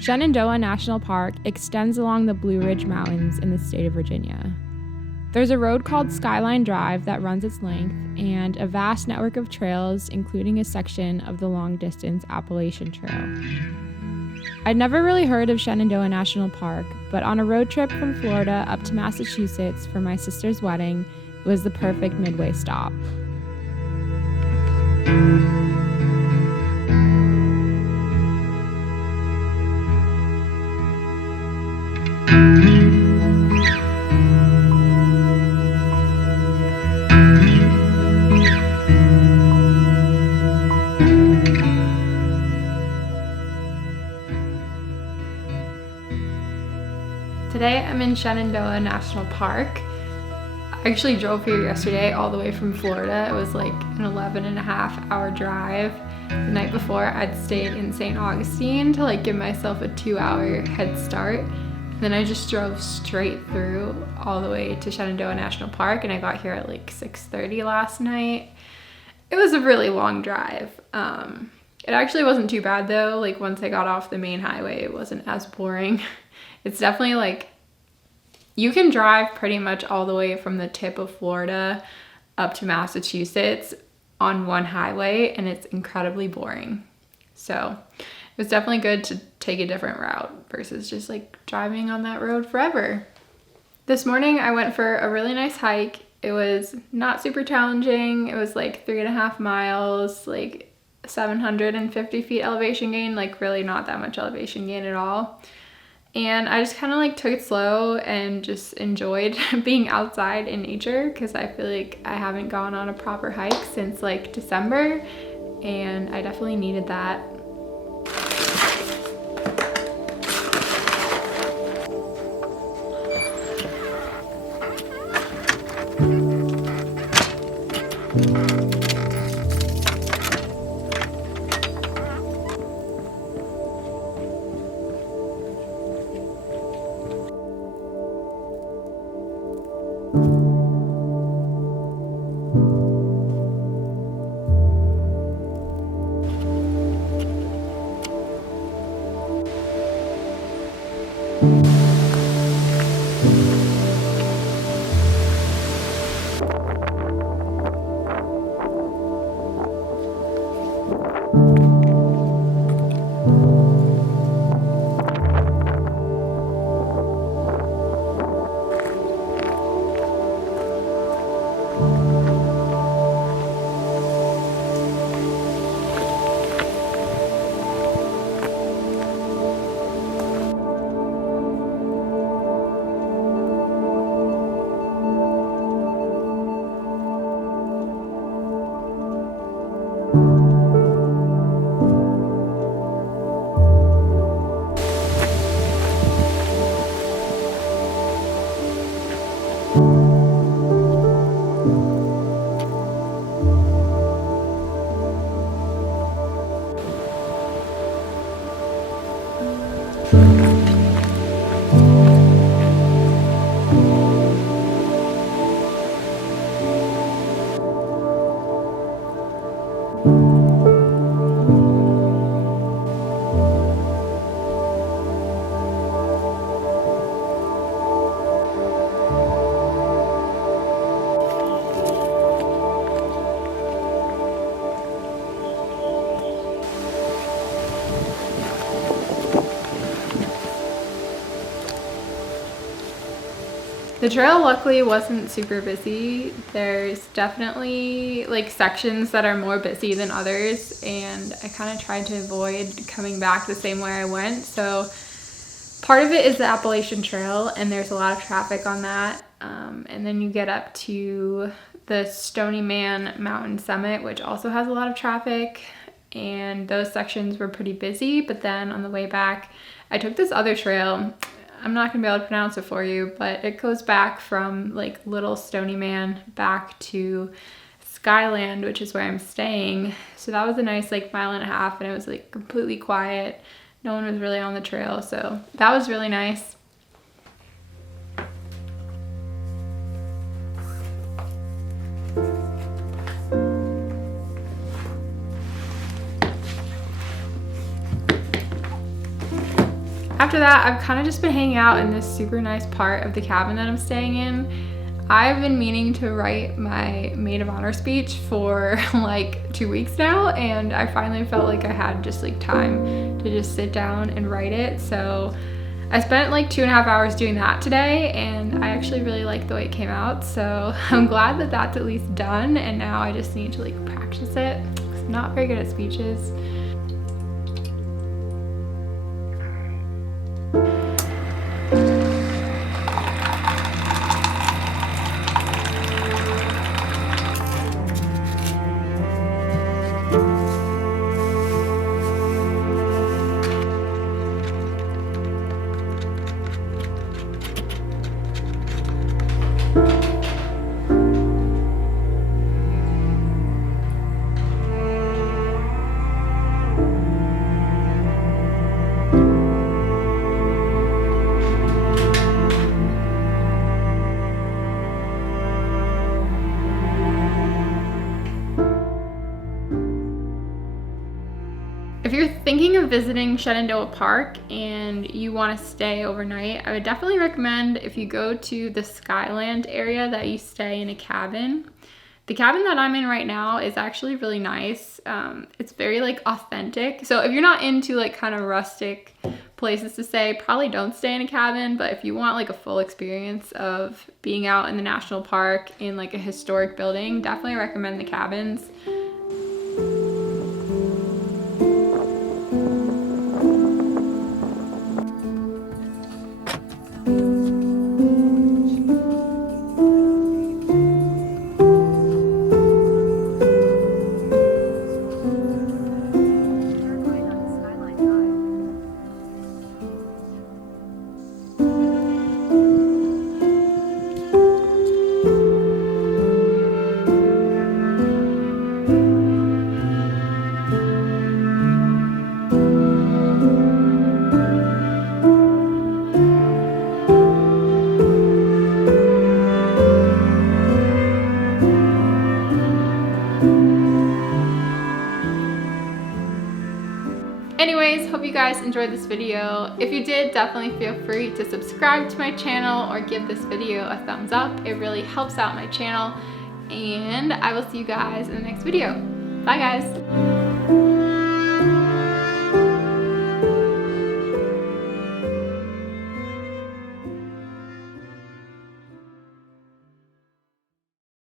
Shenandoah National Park extends along the Blue Ridge Mountains in the state of Virginia. There's a road called Skyline Drive that runs its length, and a vast network of trails, including a section of the long-distance Appalachian Trail. I'd never really heard of Shenandoah National Park, but on a road trip from Florida up to Massachusetts for my sister's wedding, it was the perfect midway stop. Today I'm in Shenandoah National Park. I actually drove here yesterday all the way from Florida. It was like an 11.5-hour drive. The night before I'd stayed in St. Augustine to like give myself a 2-hour head start. And then I just drove straight through all the way to Shenandoah National Park, and I got here at like 6:30 last night. It was a really long drive. It actually wasn't too bad though. Like once I got off the main highway, it wasn't as boring. It's definitely like, you can drive pretty much all the way from the tip of Florida up to Massachusetts on one highway, and it's incredibly boring. So it was definitely good to take a different route versus just like driving on that road forever. This morning I went for a really nice hike. It was not super challenging. It was like 3.5 miles, like 750 feet elevation gain, like really not that much elevation gain at all. And I just kind of like took it slow and just enjoyed being outside in nature, because I feel like I haven't gone on a proper hike since like December, and I definitely needed that. The trail luckily wasn't super busy. There's definitely like sections that are more busy than others, and I kind of tried to avoid coming back the same way I went. So part of it is the Appalachian Trail, and there's a lot of traffic on that. And then you get up to the Stony Man mountain summit, which also has a lot of traffic, and those sections were pretty busy. But then on the way back, I took this other trail. I'm not gonna be able to pronounce it for you, but it goes back from like Little Stony Man back to Skyland, which is where I'm staying. So that was a nice like 1.5 miles, and it was like completely quiet. No one was really on the trail, so that was really nice. After that, I've kind of just been hanging out in this super nice part of the cabin that I'm staying in. I've been meaning to write my maid of honor speech for like 2 weeks now, and I finally felt like I had just like time to just sit down and write it. So I spent like 2.5 hours doing that today, and I actually really like the way it came out. So I'm glad that that's at least done, and now I just need to like practice it, because I'm not very good at speeches. If you're thinking of visiting Shenandoah Park and you want to stay overnight, I would definitely recommend, if you go to the Skyland area, that you stay in a cabin. The cabin that I'm in right now is actually really nice. It's very like authentic. So if you're not into like kind of rustic places to stay, probably don't stay in a cabin. But if you want like a full experience of being out in the national park in like a historic building, definitely recommend the cabins. Anyways, hope you guys enjoyed this video. If you did, definitely feel free to subscribe to my channel or give this video a thumbs up. It really helps out my channel, and I will see you guys in the next video. Bye guys.